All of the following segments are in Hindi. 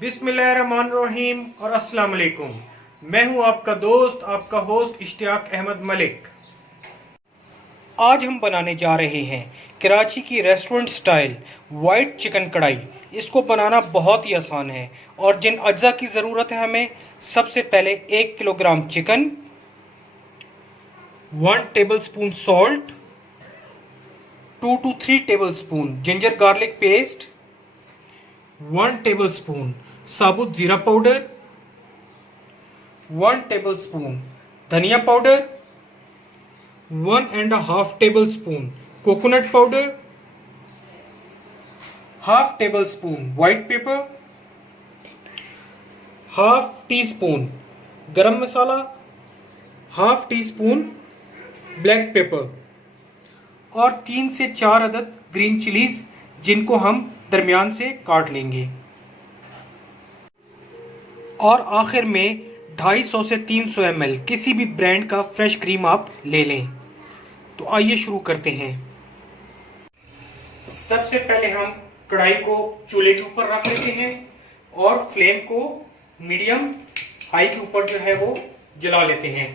बिस्मिल्लाहिर्रहमानिर्रहीम और अस्सलाम वालेकुम। मैं हूं आपका दोस्त, आपका होस्ट इश्तियाक अहमद मलिक। आज हम बनाने जा रहे हैं कराची की रेस्टोरेंट स्टाइल वाइट चिकन कढ़ाई। इसको बनाना बहुत ही आसान है और जिन अज्जा की ज़रूरत है हमें, सबसे पहले 1 kilogram chicken, 1 tablespoon salt, 2 to 3 tablespoon ginger garlic paste, 1 tablespoon साबुत जीरा पाउडर, 1 टेबलस्पून धनिया powder, 1.5 tablespoon coconut powder, half tablespoon white pepper, half teaspoon garam masala, half teaspoon black pepper और 3 से 4 अदद ग्रीन चिलीज जिनको हम दरमियान से काट लेंगे। और आखिर में 250 से 300 ml किसी भी ब्रांड का फ्रेश क्रीम आप ले लें। तो आइए शुरू करते हैं। सबसे पहले हम कढ़ाई को चूल्हे के ऊपर रख लेते हैं और फ्लेम को मीडियम हाई के ऊपर जो है वो जला लेते हैं।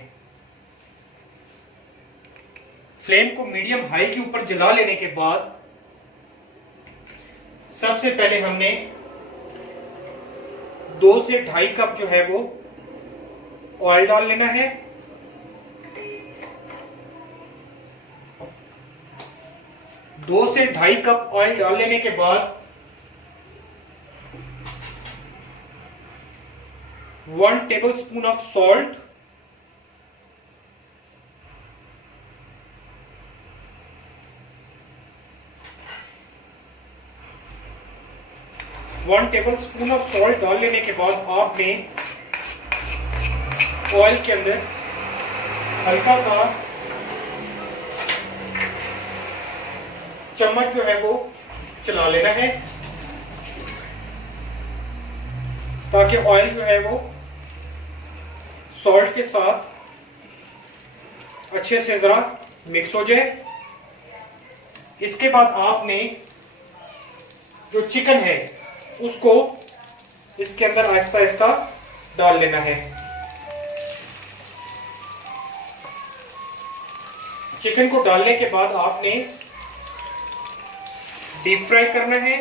फ्लेम को मीडियम हाई के ऊपर जला लेने के बाद सबसे पहले हमने 2 से 2.5 कप जो है वो ऑयल डाल लेना है। दो से 2.5 कप ऑयल डाल लेने के बाद 1 tablespoon of salt, 1 tablespoon of salt डाल लेने के बाद आपने ऑयल के अंदर हल्का सा चम्मच जो है वो चला लेना है ताकि ऑयल जो है वो सॉल्ट के साथ अच्छे से जरा मिक्स हो जाए। इसके बाद आपने जो चिकन है उसको इसके अंदर आहिस्ता आहिस्ता डाल लेना है। चिकन को डालने के बाद आपने डीप फ्राई करना है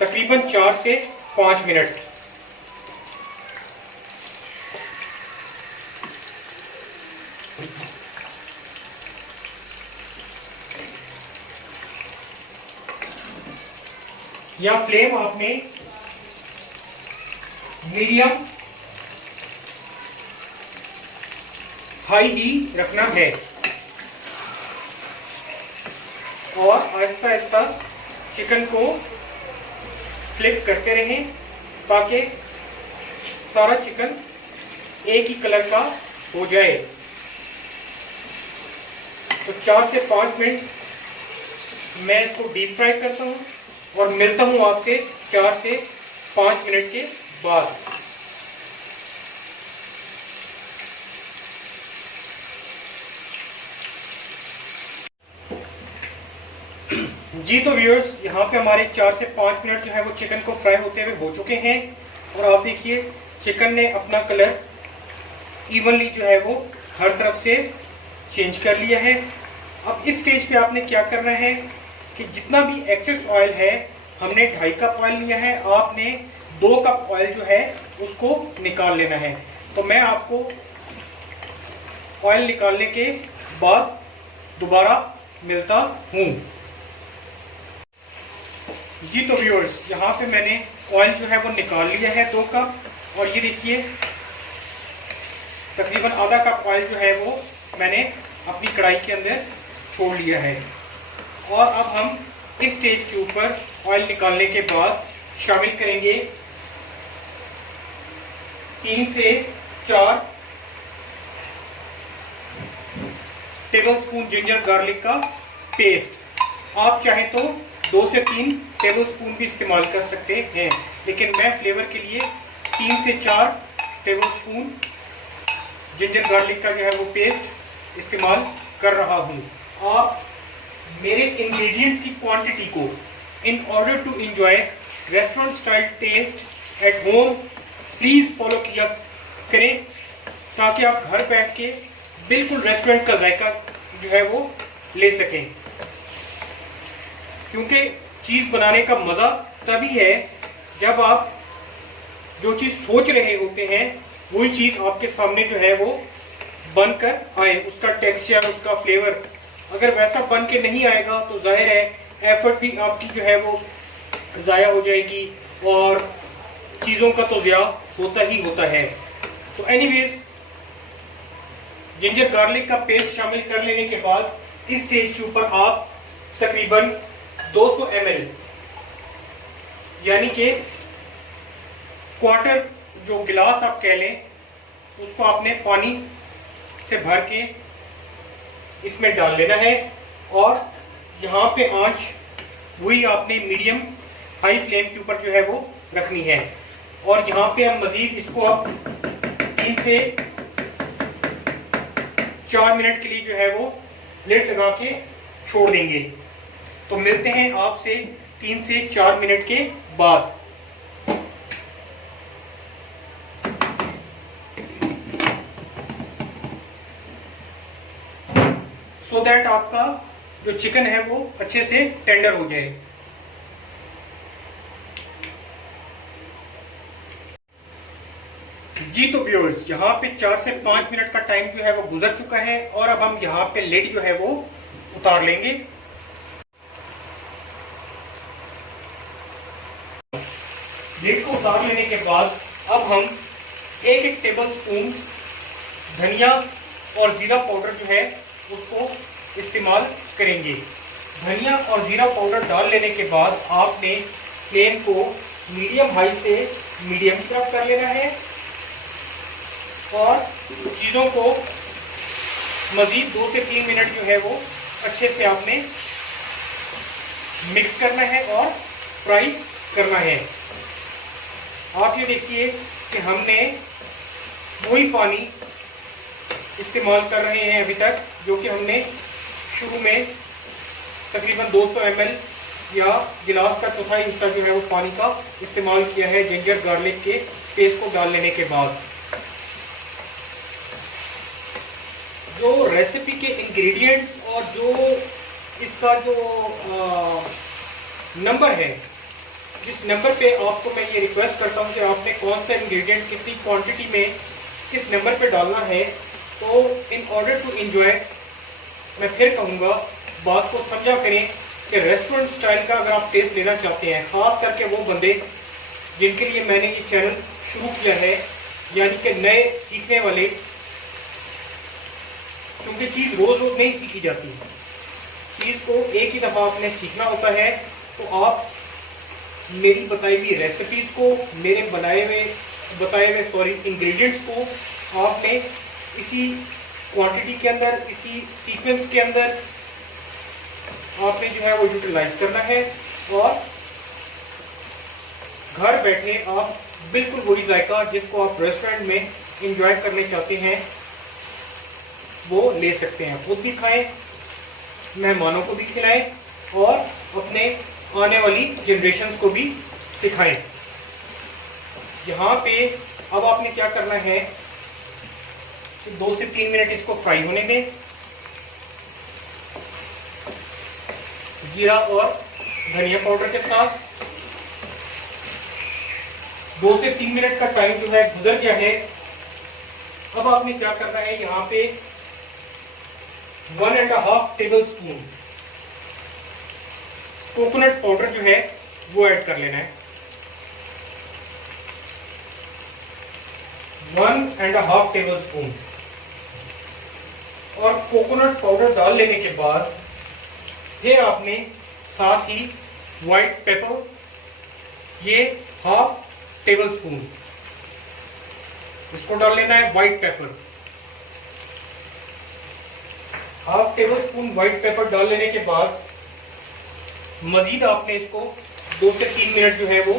तकरीबन 4 से 5 मिनट। या फ्लेम आपने मीडियम हाई ही रखना है और आहिस्ता आहिस्ता चिकन को फ्लिप करते रहें ताकि सारा चिकन एक ही कलर का हो जाए। तो 4 से 5 मिनट मैं इसको डीप फ्राई करता हूं और मिलता हूं आपसे 4 से 5 मिनट के बाद। जी तो व्यूअर्स, यहाँ पे हमारे 4 से 5 मिनट जो है वो चिकन को फ्राई होते हुए हो चुके हैं और आप देखिए चिकन ने अपना कलर इवनली जो है वो हर तरफ से चेंज कर लिया है। अब इस स्टेज पे आपने क्या करना है कि जितना भी एक्सेस ऑयल है, हमने 2.5 कप ऑयल लिया है, आपने 2 कप ऑयल जो है उसको निकाल लेना है। तो मैं आपको ऑयल निकालने के बाद दोबारा मिलता हूँ। जी तो व्यूअर्स, यहाँ पे मैंने ऑयल जो है वो निकाल लिया है 2 कप और ये देखिए तकरीबन आधा कप ऑयल जो है वो मैंने अपनी कढ़ाई के अंदर छोड़ लिया है। और अब हम इस स्टेज के ऊपर ऑयल निकालने के बाद शामिल करेंगे 3 से 4 टेबलस्पून जिंजर गार्लिक का पेस्ट। आप चाहें तो 2 से 3 टेबलस्पून भी इस्तेमाल कर सकते हैं, लेकिन मैं फ्लेवर के लिए 3 से 4 टेबलस्पून जिंजर गार्लिक का जो है वो पेस्ट इस्तेमाल कर रहा हूँ। आप मेरे इंग्रेडिएंट्स की क्वांटिटी को in order to enjoy restaurant style taste at home please follow किया करें, ताकि आप घर बैठ के बिल्कुल रेस्टोरेंट का जायका जो है वो ले सकें। क्योंकि चीज़ बनाने का मज़ा तभी है जब आप जो चीज़ सोच रहे होते हैं वही चीज़ आपके सामने जो है वो बनकर आए। उसका टेक्सचर, उसका फ्लेवर अगर वैसा बन के नहीं आएगा तो जाहिर है एफर्ट भी आपकी जो है वो ज़ाया हो जाएगी और चीज़ों का तो ज़िया होता ही होता है। तो एनीवेज, जिंजर गार्लिक का पेस्ट शामिल कर लेने के बाद इस स्टेज के ऊपर आप तकरीबन 200 ml यानी कि क्वार्टर जो गिलास आप कह लें उसको आपने पानी से भर के इसमें डाल लेना है। और यहाँ पे आंच वही आपने मीडियम हाई फ्लेम के ऊपर जो है वो रखनी है। और यहाँ पे हम मजीद इसको अब 3 से 4 मिनट के लिए जो है वो लिड लगा के छोड़ देंगे। तो मिलते हैं आपसे 3 से 4 मिनट के बाद। सो दैट आपका जो चिकन है वो अच्छे से टेंडर हो जाए। जी तो व्यूअर्स, यहाँ पे 4 से 5 मिनट का टाइम जो है वो गुजर चुका है और अब हम यहाँ पे लिड जो है वो उतार लेंगे। लिड को उतार लेने के बाद अब हम 1-1 टेबल स्पून धनिया और जीरा पाउडर जो है उसको इस्तेमाल करेंगे। धनिया और जीरा पाउडर डाल लेने के बाद आपने फ्लेम को मीडियम हाई से मीडियम की तरफ कर लेना है और चीज़ों को मजीद 2 से 3 मिनट जो है वो अच्छे से आपने मिक्स करना है और फ्राई करना है। आप ये देखिए कि हमने वही पानी इस्तेमाल कर रहे हैं अभी तक जो कि हमने शुरू में तकरीबन 200 ml या गिलास का चौथाई हिस्सा जो है वो पानी का इस्तेमाल किया है जिंजर गार्लिक के पेस्ट को डाल लेने के बाद। जो रेसिपी के इंग्रेडिएंट्स और जो इसका जो नंबर है, जिस नंबर पे आपको मैं ये रिक्वेस्ट करता हूँ कि आपने कौन सा इंग्रेडिएंट कितनी क्वांटिटी में किस नंबर पे डालना है, तो इन ऑर्डर टू एंजॉय मैं फिर कहूँगा बात को समझा करें कि रेस्टोरेंट स्टाइल का अगर आप टेस्ट लेना चाहते हैं, ख़ास करके वो बंदे जिनके लिए मैंने ये चैनल शुरू किया है, यानी कि नए सीखने वाले, क्योंकि चीज़ रोज़ रोज़ नहीं सीखी जाती, चीज़ को एक ही दफ़ा आपने सीखना होता है। तो आप मेरी बताई हुई रेसिपीज़ को, मेरे बताए हुए इंग्रेडिएंट्स को आपने इसी क्वांटिटी के अंदर, इसी सीक्वेंस के अंदर आपने जो है वो यूटिलाइज करना है और घर बैठे आप बिल्कुल वही जायका जिसको आप रेस्टोरेंट में एंजॉय करने चाहते हैं वो ले सकते हैं। खुद भी खाएं, मेहमानों को भी खिलाएं और अपने आने वाली जनरेशन को भी सिखाएं। यहाँ पे अब आपने क्या करना है कि 2 से 3 मिनट इसको फ्राई होने दें। जीरा और धनिया पाउडर के साथ 2 से 3 मिनट का टाइम जो है गुजर गया है। अब आपने क्या करना है, यहाँ पे 1.5 टेबल स्पून कोकोनट पाउडर जो है वो ऐड कर लेना है। 1.5 टेबल स्पून। और कोकोनट पाउडर डाल लेने के बाद फिर आपने साथ ही व्हाइट पेपर, ये 1/2 टेबल स्पून इसको डाल लेना है। White paper 1/2 table spoon white paper डाल लेने के बाद मजीद आपने इसको 2 से 3 मिनट जो है वो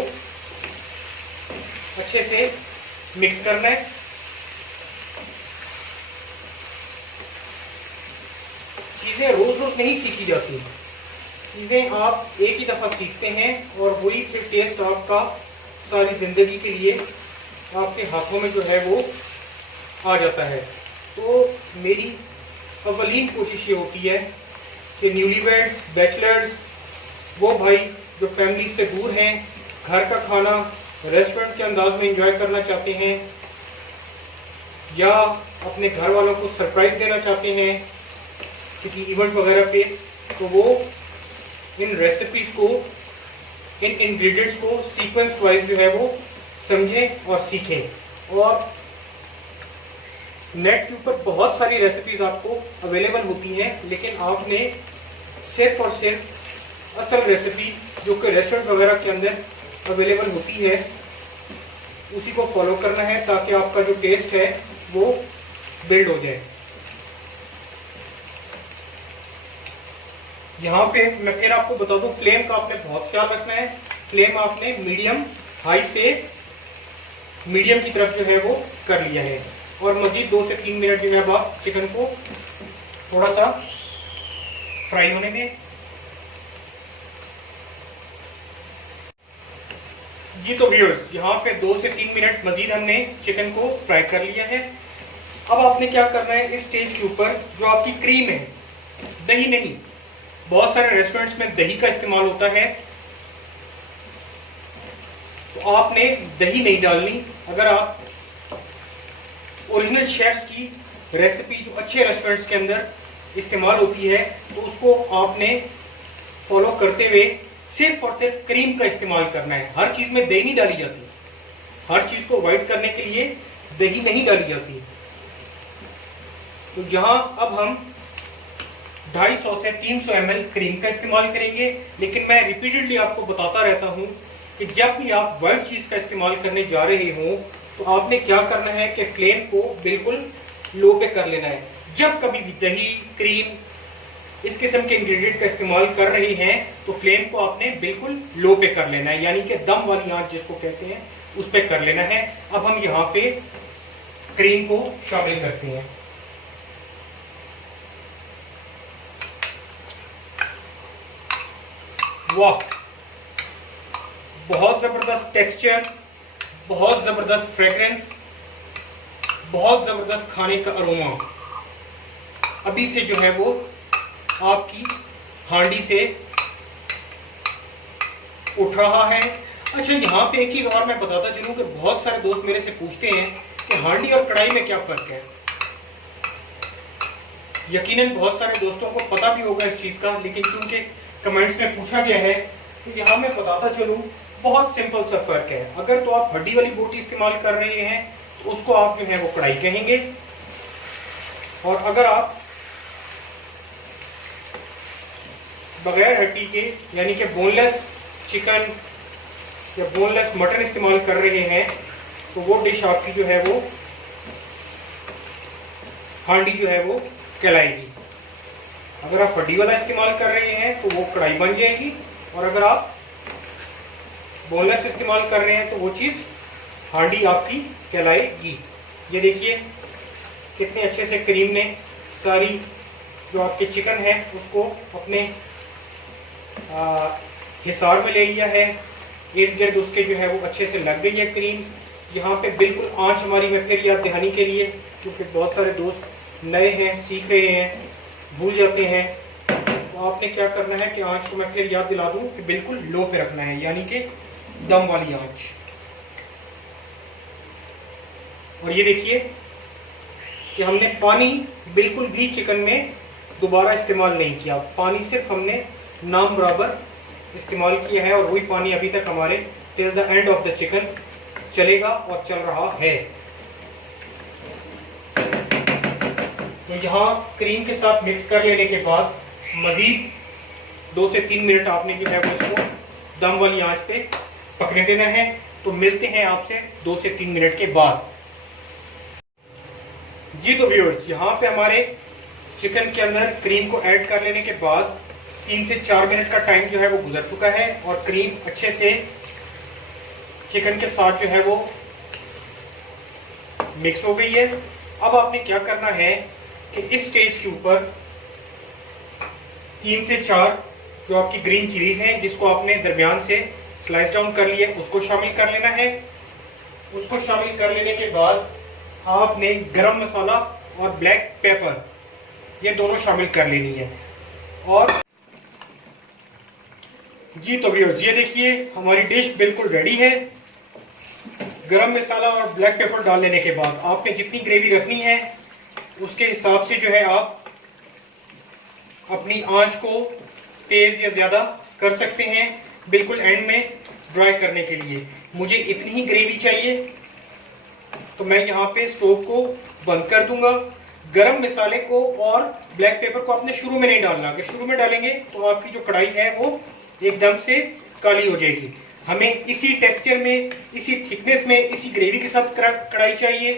अच्छे से मिक्स करना है। चीजें रोज रोज नहीं सीखी जाती, चीज़ें आप एक ही दफ़ा सीखते हैं और वही फिर टेस्ट आपका सारी ज़िंदगी के लिए आपके हाथों में जो है वो आ जाता है। तो मेरी अवलीन कोशिश ये होती है कि न्यूलीवेड्स, बैचलर्स, वो भाई जो फैमिली से दूर हैं, घर का खाना रेस्टोरेंट के अंदाज में एंजॉय करना चाहते हैं या अपने घर वालों को सरप्राइज देना चाहते हैं किसी इवेंट वगैरह पे, तो वो इन रेसिपीज को, इन इंग्रेडिएंट्स को सीक्वेंस वाइज जो है वो समझें और सीखें। और नेट के ऊपर बहुत सारी रेसिपीज आपको अवेलेबल होती हैं, लेकिन आपने सिर्फ और सिर्फ असल रेसिपी जो कि रेस्टोरेंट वगैरह के अंदर अवेलेबल होती है उसी को फॉलो करना है, ताकि आपका जो टेस्ट है वो बिल्ड हो जाए। यहाँ पे मैं फिर आपको बता दूं, फ्लेम का आपने बहुत ख्याल रखना है। फ्लेम आपने मीडियम हाई से मीडियम की तरफ जो है वो कर लिया है और मजीद 2 से 3 मिनट जो है आप चिकन को थोड़ा सा फ्राई होने दें। जी तो व्यूअर्स, यहाँ पे 2 से 3 मिनट मजीद हमने चिकन को फ्राई कर लिया है। अब आपने क्या करना है, इस स्टेज के ऊपर जो आपकी क्रीम है, दही नहीं, बहुत सारे रेस्टोरेंट्स में दही का इस्तेमाल होता है, तो आपने दही नहीं डालनी। अगर आप ओरिजिनल शेफ्स की रेसिपी जो अच्छे रेस्टोरेंट्स के अंदर इस्तेमाल होती है तो उसको आपने फॉलो करते हुए सिर्फ और सिर्फ क्रीम का इस्तेमाल करना है। हर चीज में दही नहीं डाली जाती, हर चीज को अवॉइड करने के लिए दही नहीं डाली जाती। तो यहां अब हम 250 से 300 ml क्रीम का इस्तेमाल करेंगे, लेकिन मैं रिपीटेडली आपको बताता रहता हूं कि जब भी आप व्हाइट चीज का इस्तेमाल करने जा रहे हो तो आपने क्या करना है कि फ्लेम को बिल्कुल लो पे कर लेना है। जब कभी भी दही, क्रीम, इस किस्म के इंग्रेडिएंट का इस्तेमाल कर रहे हैं तो फ्लेम को आपने बिल्कुल लो पे कर लेना है, यानी कि दम वाली आंच जिसको कहते हैं उस पे कर लेना है। अब हम यहाँ पे क्रीम को शामिल करते हैं। वाह, बहुत जबरदस्त टेक्सचर, बहुत जबरदस्त फ्रेग्रेंस, बहुत जबरदस्त खाने का अरोमा अभी से जो है वो आपकी हांडी से उठ रहा है। अच्छा, यहाँ पे एक चीज और मैं बताता चलूं कि बहुत सारे दोस्त मेरे से पूछते हैं कि हांडी और कढ़ाई में क्या फर्क है। यकीनन बहुत सारे दोस्तों को पता भी होगा इस चीज का, लेकिन क्योंकि कमेंट्स में पूछा गया है तो यहाँ मैं बताता चलूं, बहुत सिंपल सा फर्क है। अगर तो आप हड्डी वाली बोटी इस्तेमाल कर रहे हैं तो उसको आप जो है वो कढ़ाई कहेंगे, और अगर आप बगैर हड्डी के यानी कि बोनलेस चिकन या बोनलेस मटन इस्तेमाल कर रहे हैं तो वो डिश आपकी जो है वो हांडी जो है वो कहलाएगी। अगर आप हड्डी वाला इस्तेमाल कर रहे हैं तो वो कढ़ाई बन जाएगी, और अगर आप बोनलेस इस्तेमाल कर रहे हैं तो वो चीज़ हांडी आपकी कहलाएगी। ये देखिए कितने अच्छे से क्रीम ने सारी जो आपके चिकन है उसको अपने हिसार में ले लिया है। इर्द गिर्द उसके जो है वो अच्छे से लग गई है क्रीम। यहाँ पे बिल्कुल आंच हमारी, मैं फिर याद दहानी के लिए, क्योंकि बहुत सारे दोस्त नए हैं, सीख रहे हैं, भूल जाते हैं, तो आपने क्या करना है कि आंच को मैं फिर याद दिला दूं कि बिल्कुल लो पे रखना है, यानी कि दम वाली आंच। और ये देखिए कि हमने पानी बिल्कुल भी चिकन में दोबारा इस्तेमाल नहीं किया, पानी सिर्फ हमने नाम बराबर इस्तेमाल किया है, और वही पानी अभी तक हमारे till the end of the chicken चलेगा और चल रहा है। तो यहाँ क्रीम के साथ मिक्स कर लेने के बाद मजीद 2 से 3 मिनट आपने जो है वो इसको दम वाली आंच पे पकने देना है। तो मिलते हैं आपसे 2 से 3 मिनट के बाद। जी तो व्यूअर्स, यहाँ पे हमारे चिकन के अंदर क्रीम को ऐड कर लेने के बाद 3 से 4 मिनट का टाइम जो है वो गुजर चुका है और क्रीम अच्छे से चिकन के साथ जो है वो मिक्स हो गई है। अब आपने क्या करना है कि इस स्टेज के ऊपर 3 से 4 जो आपकी ग्रीन चिलीज हैं जिसको आपने दरमियान से स्लाइस डाउन कर लिया, उसको शामिल कर लेना है। उसको शामिल कर लेने के बाद आपने गरम मसाला और ब्लैक पेपर ये दोनों शामिल कर लेनी है। और जी तो व्यूअर्स, ये देखिए हमारी डिश बिल्कुल रेडी है। गरम मसाला और ब्लैक पेपर डाल लेने के बाद आपने जितनी ग्रेवी रखनी है उसके हिसाब से जो है आप अपनी आंच को तेज या ज़्यादा कर सकते हैं, बिल्कुल एंड में ड्राई करने के लिए। मुझे इतनी ही ग्रेवी चाहिए तो मैं यहाँ पे स्टोव को बंद कर दूंगा। गरम मसाले को और ब्लैक पेपर को आपने शुरू में नहीं डालना, अगर शुरू में डालेंगे तो आपकी जो कढ़ाई है वो एकदम से काली हो जाएगी। हमें इसी टेक्सचर में, इसी थिकनेस में, इसी ग्रेवी के साथ कढ़ाई चाहिए।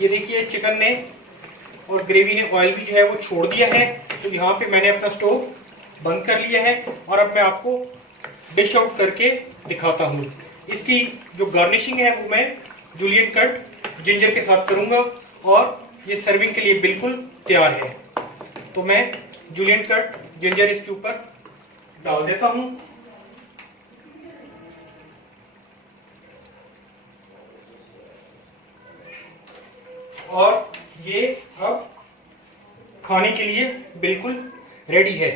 ये देखिए चिकन ने और ग्रेवी ने ऑयल भी जो है वो छोड़ दिया है, तो यहाँ पे मैंने अपना स्टोव बंद कर लिया है और अब मैं आपको डिश आउट करके दिखाता हूँ। इसकी जो गार्निशिंग है वो मैं जूलियन कट जिंजर के साथ करूँगा और ये सर्विंग के लिए बिल्कुल तैयार है। तो मैं जूलियन कट जिंजर इसके ऊपर डाल देता हूँ। और ये अब खाने के लिए बिल्कुल रेडी है।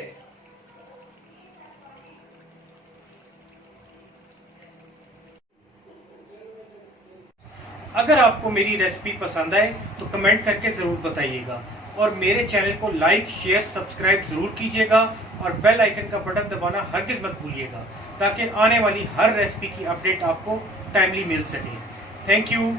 अगर आपको मेरी रेसिपी पसंद आए तो कमेंट करके ज़रूर बताइएगा और मेरे चैनल को लाइक, शेयर, सब्सक्राइब ज़रूर कीजिएगा और बेल आइकन का बटन दबाना हरगिज़ मत भूलिएगा ताकि आने वाली हर रेसिपी की अपडेट आपको टाइमली मिल सके। Thank you.